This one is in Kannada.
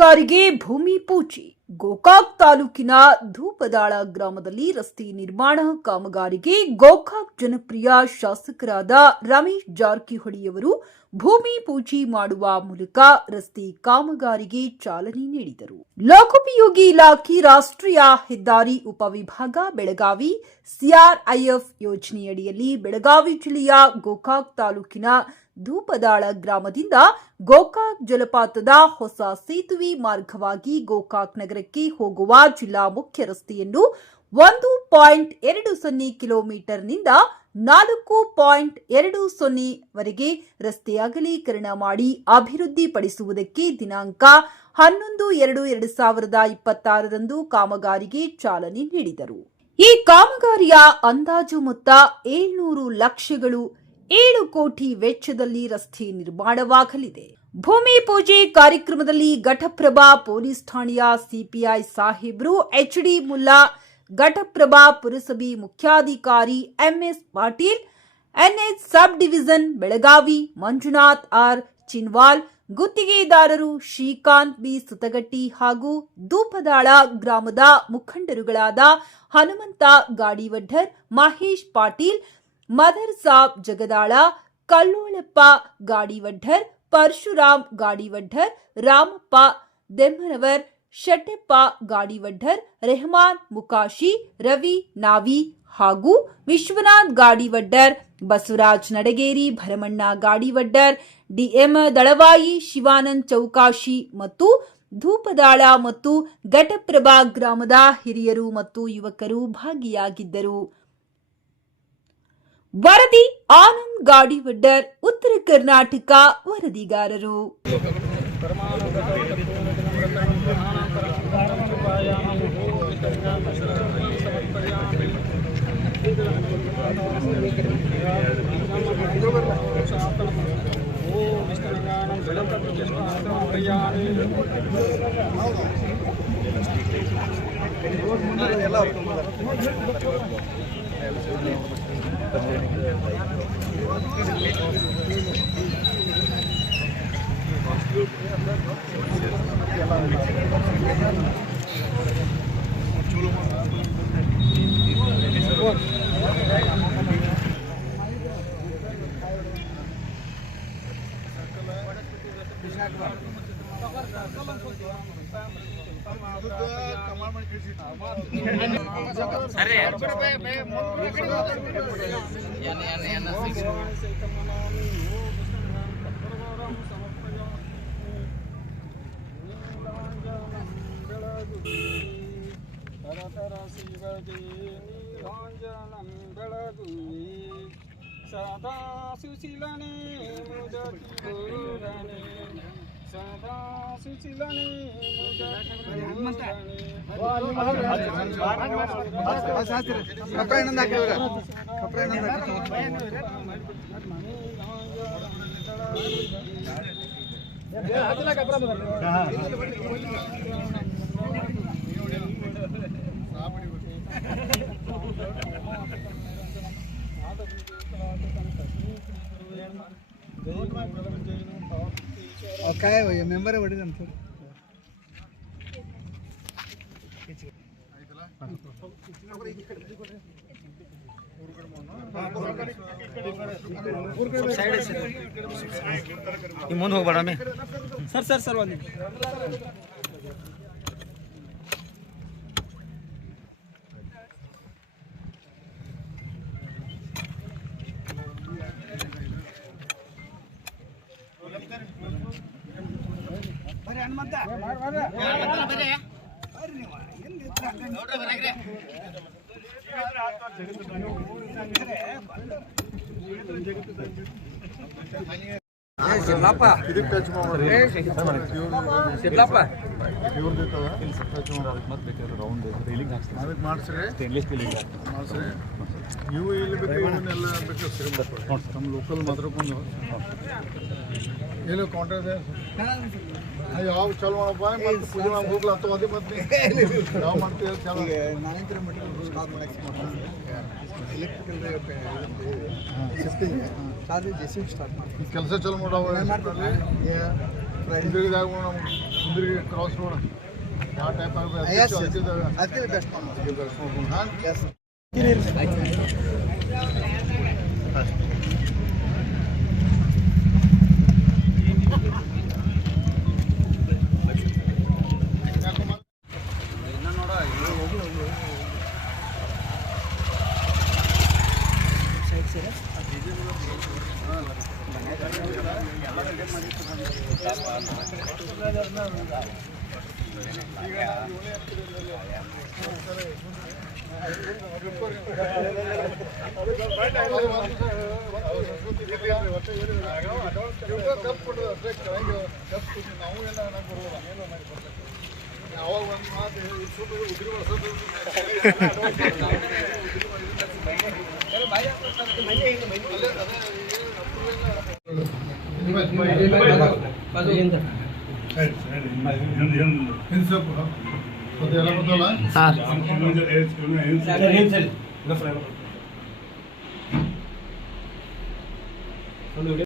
ಕಾಮಗಾರಿಗೆ ಭೂಮಿ ಪೂಜೆ. ಗೋಕಾಕ್ ತಾಲೂಕಿನ ಧೂಪದಾಳ ಗ್ರಾಮದಲ್ಲಿ ರಸ್ತೆ ನಿರ್ಮಾಣ ಕಾಮಗಾರಿಗೆ ಗೋಕಾಕ್ ಜನಪ್ರಿಯ ಶಾಸಕರಾದ ರಮೇಶ್ ಜಾರಕಿಹೊಳಿಯವರು ಭೂಮಿ ಪೂಜೆ ಮಾಡುವ ಮೂಲಕ ರಸ್ತೆ ಕಾಮಗಾರಿಗೆ ಚಾಲನೆ ನೀಡಿದರು. ಲೋಕೋಪಯೋಗಿ ಇಲಾಖೆ ರಾಷ್ಟ್ರೀಯ ಹೆದ್ದಾರಿ ಉಪವಿಭಾಗ ಬೆಳಗಾವಿ ಸಿಆರ್ಐಎಫ್ ಯೋಜನೆಯಡಿಯಲ್ಲಿ ಬೆಳಗಾವಿ ಜಿಲ್ಲೆಯ ಗೋಕಾಕ್ ತಾಲೂಕಿನ ಧೂಪದಾಳ ಗ್ರಾಮದಿಂದ ಗೋಕಾಕ್ ಜಲಪಾತದ ಹೊಸ ಸೇತುವೆ ಮಾರ್ಗವಾಗಿ ಗೋಕಾಕ್ ನಗರಕ್ಕೆ ಹೋಗುವ ಜಿಲ್ಲಾ ಮುಖ್ಯ ರಸ್ತೆಯನ್ನು 1.20 ಕಿಲೋಮೀಟರ್ನಿಂದ 4.20 ವರೆಗೆ ರಸ್ತೆ ಅಗಲೀಕರಣ ಮಾಡಿ ಅಭಿವೃದ್ಧಿಪಡಿಸುವುದಕ್ಕೆ ದಿನಾಂಕ 11/2/2026 ಕಾಮಗಾರಿಗೆ ಚಾಲನೆ ನೀಡಿದರು. ಈ ಕಾಮಗಾರಿಯ ಅಂದಾಜು ಮೊತ್ತ 700 ಲಕ್ಷಗಳು 7 ಕೋಟಿ ವೆಚ್ಚದಲ್ಲಿ ರಸ್ತೆ ನಿರ್ಮಾಣವಾಗಲಿದೆ. ಭೂಮಿ ಪೂಜೆ ಕಾರ್ಯಕ್ರಮದಲ್ಲಿ ಘಟಪ್ರಭಾ ಪೊಲೀಸ್ ಠಾಣೆಯ ಸಿಪಿಐ ಸಾಹೇಬ್ರು, ಎಚ್ಡಿ ಮುಲ್ಲಾ, ಘಟಪ್ರಭಾ ಪುರಸಭೆ ಮುಖ್ಯಾಧಿಕಾರಿ MS Patil, NH sub division Belagavi Manjunath R Chinwal, ಗುತ್ತಿಗೆದಾರರು ಶ್ರೀಕಾಂತ್ ಬಿ ಸುತಗಟ್ಟಿ ಹಾಗೂ ಧೂಪದಾಳ ಗ್ರಾಮದ ಮುಖಂಡರುಗಳಾದ ಹನುಮಂತ ಗಾಡಿವಡ್ಡರ್, ಮಹೇಶ್ ಪಾಟೀಲ್, ಮದರ್ ಸಾಬ್ ಜಗದಾಳ, ಕಲ್ಲೋಳಪ್ಪ ಗಾಡಿವಡ್ಡರ್, ಪರಶುರಾಮ್ ಗಾಡಿವಡ್ಡರ್, ರಾಮಪ್ಪ ದೆಮ್ಮನವರ್, ಶೆಟ್ಟೆಪ್ಪ ಗಾಡಿವಡ್ಡರ್, ರೆಹಮಾನ್ ಮುಕಾಶಿ, ರವಿ ನಾವಿ ಹಾಗೂ ವಿಶ್ವನಾಥ್ ಗಾಡಿವಡ್ಡರ್, ಬಸವರಾಜ್ ನಡಗೇರಿ, ಭರಮಣ್ಣ ಗಾಡಿವಡ್ಡರ್, ಡಿಎಂ ದಳವಾಯಿ, ಶಿವಾನಂದ್ ಚೌಕಾಶಿ ಮತ್ತು ಧೂಪದಾಳ ಮತ್ತು ಘಟಪ್ರಭಾ ಗ್ರಾಮದ ಹಿರಿಯರು ಮತ್ತು ಯುವಕರು ಭಾಗಿಯಾಗಿದ್ದರು. ವರದಿ ಆನಂದ್ ಗಾಡಿವಡ್ಡರ್, ಉತ್ತರ ಕರ್ನಾಟಕ ವರದಿಗಾರರು. ಸದಾ ಸುಶೀಲನೆ ಸದಾ ಸುಶೀಲನೆ काय मेंबर आहे वडील आमचं ಮುಂದೆ ಹೋಗ್ಬೇಡ ಮೇ ಸರ್ ಒಂದು ಶಿವಪ್ಪ ಶಿವಪ್ಪ ಇವು ಇಲ್ಲಿ ಬೇಕು ಇವನ್ನೆಲ್ಲ ಬೇಕು ನಮ್ಮ ಲೋಕಲ್ ಮಾತಾಡ್ಕೊಂಡು ಏನು ಕಾಂಟ್ರಾಕ್ಟ್ ಯಾವ ಚಾಲು ಮಾಡಪ್ಪ ಮತ್ತೆ ಪೂಜೆ ಮಾಡಿ ಹೋಗ್ಲಾ ಅಥವಾ ಅದೇ ಮತ್ತೆ ಯಾವ ಮಾಡ್ತೀವಿ ಚಾಲು ನಾನಿಂತರ ಮಟ್ಟಿಗೆ ಸ್ಟಾಪ್ ಮಾಡಕ್ಕೆ ಎಲೆಕ್ಟ್ರಿಕಲ್ ಸಾಧ್ಯ ಜೆಸಿ ಸ್ಟಾರ್ಟ್ ಮಾಡಿ ಕೆಲಸ ಚಾಲು ಮಾಡೋ सुंदरी क्रॉस रोड ಯಾವ ಟೈಪ್ ಆಗಬೇಕು Yes, yes. ಅದಕ್ಕೆ ಬೆಸ್ಟ್ ಎಸ್ ಅವಾಗ ಒಂದು ಮಾತು ಉದ್ರಿ ಎಲ್ಲ ಗೊತ್ತಲ್ಲ